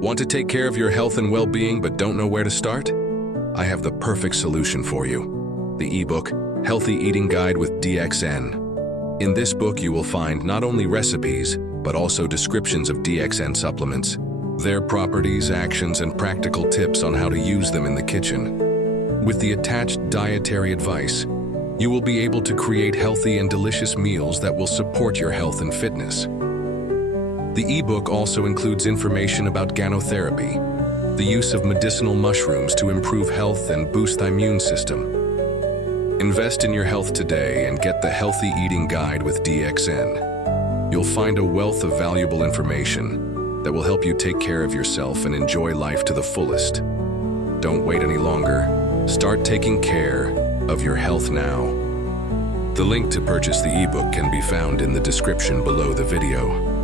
Want to take care of your health and well-being but don't know where to start? I have the perfect solution for you. The ebook, Healthy Eating Guide with DXN. In this book, you will find not only recipes, but also descriptions of DXN supplements, their properties, actions, and practical tips on how to use them in the kitchen. With the attached dietary advice, you will be able to create healthy and delicious meals that will support your health and fitness. The ebook also includes information about Ganotherapy, the use of medicinal mushrooms to improve health and boost the immune system. Invest in your health today and get the Healthy Eating Guide with DXN. You'll find a wealth of valuable information that will help you take care of yourself and enjoy life to the fullest. Don't wait any longer. Start taking care of your health now. The link to purchase the ebook can be found in the description below the video.